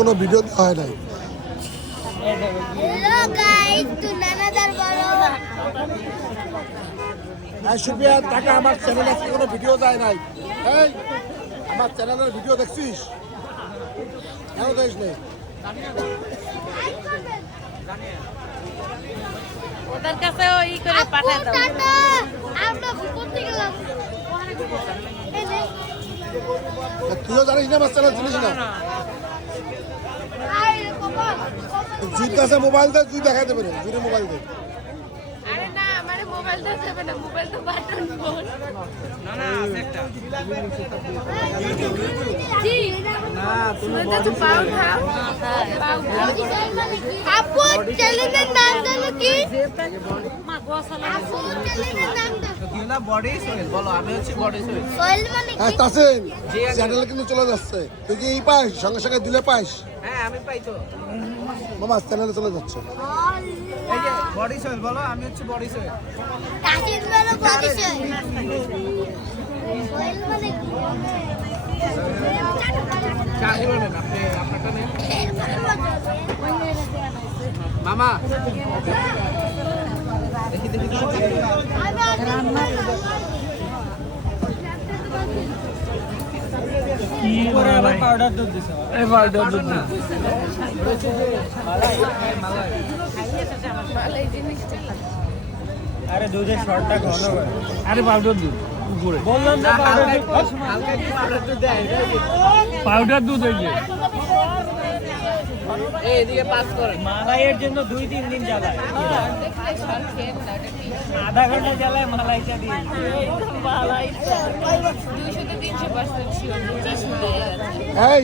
কোনো ভিডিও হয় নাই। হ্যালো গাইস, তুনানাদার বড় সুপিয়া টাকা আমার চ্যানেলে কোনো ভিডিও যায় নাই। এই আমার চ্যানেলের ভিডিও দেখছিস? কেন দেখিস নাই? ওদের কাছে ওই করে পাঠায় দাও। আমরা করতে গেলাম। তুইও জানিস না আমার চ্যানেল চিনিস না? জুইর কাছে মোবাইল দে, তুই দেখাই দেবে না। জুইরে মোবাইল দে। আরে না, আমারে মোবাইলটা দেবে না, মোবাইল তো বাটন ফোন। না না, আছে একটা। জি না, তুমি বডি পাও খাও। পাও আপু চ্যানেলের নাম জানো কি? মা গোসালা। আপু চ্যানেলের নাম দাও। কি না বডি সোহেল বলো, আমি হচ্ছে বডি সোহেল। সোহেল মানে কি? হ্যাঁ তাসিন, চ্যানেলে কিন্তু চলে যাচ্ছে। তুই কি পাস? সঙ্গে সঙ্গে দিলে পাস? হ্যাঁ আমি পাই তো। মামা চ্যানেলে চলে যাচ্ছে। এই যে বডি সোহেল বলো, আমি হচ্ছে বডি সোহেল। কাশির মেলা বডি সোহেল। সোহেল মানে কি? চাকরি বলেন আপনি, আপনারটা নেন মামা। দেখি দেখি পাউডার দুধ দিছে। এই পাউডার দুধ না, আরে দুধের শর্টটা ঘন করে। আরে পাউডার দুধ উপরে বললাম না, পাউডার দুধ হালকা একটু পাউডার দুধ দেয়। পাউডার দুধ এই যে এই এদিকে পাস করে মালাইয়ের জন্য 2-3 দিন জ্বালায়। আধা ঘন্টা জ্বালায় মালাইটা দিয়ে। মালাইটা 200 তে 300% শিওর বুঝিস না। এই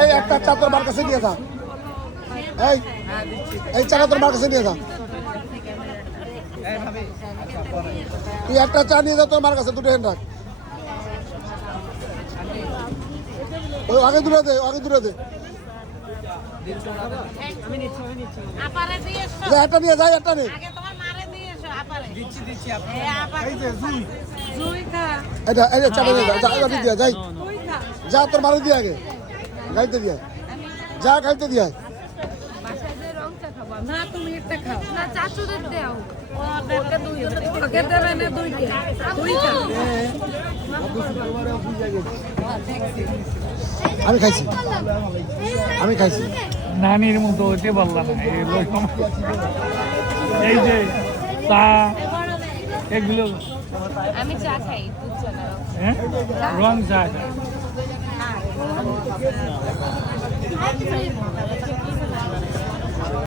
এই একটা চা তোর মার কাছে দিয়ে যা। এই এই চাটা তোর মার কাছে দিয়ে যা। এই ভাবি আচ্ছা পরে তুই একটা চা নিয়ে যা তোর মার কাছে, দুটো হ্যান্ড রাখ। ওই আগে দূরে দে, আগে দূরে দে। আপারে দিয়েছো, যা একটা নিয়ে যাই, একটা নে। আগে তোমার মারে দিয়েছো আপারে। দিচ্ছি দিচ্ছি আপনি। এ আপারে এই যে জুই জুই খা। এটা এই যে চাটা নিয়ে যা, যা গাড়ি দিয়া যাই। জুই খা। যা তোর মারে দিয়ে আগে গাড়িতে দিয়ে যা, গাড়িতে দিয়ে আয়। না তুমি একটা খাও, না চাচুদের দাও। ওদেরকে ওকে দেবে না দুইটা। দুই খা। আমি খাইছি, আমি খাইছি। নানির মতো হইতে পারলাম না। এই যে চা এগুলো, আমি চা খাই, দুধ চা না। হ্যাঁ রং চা খায়।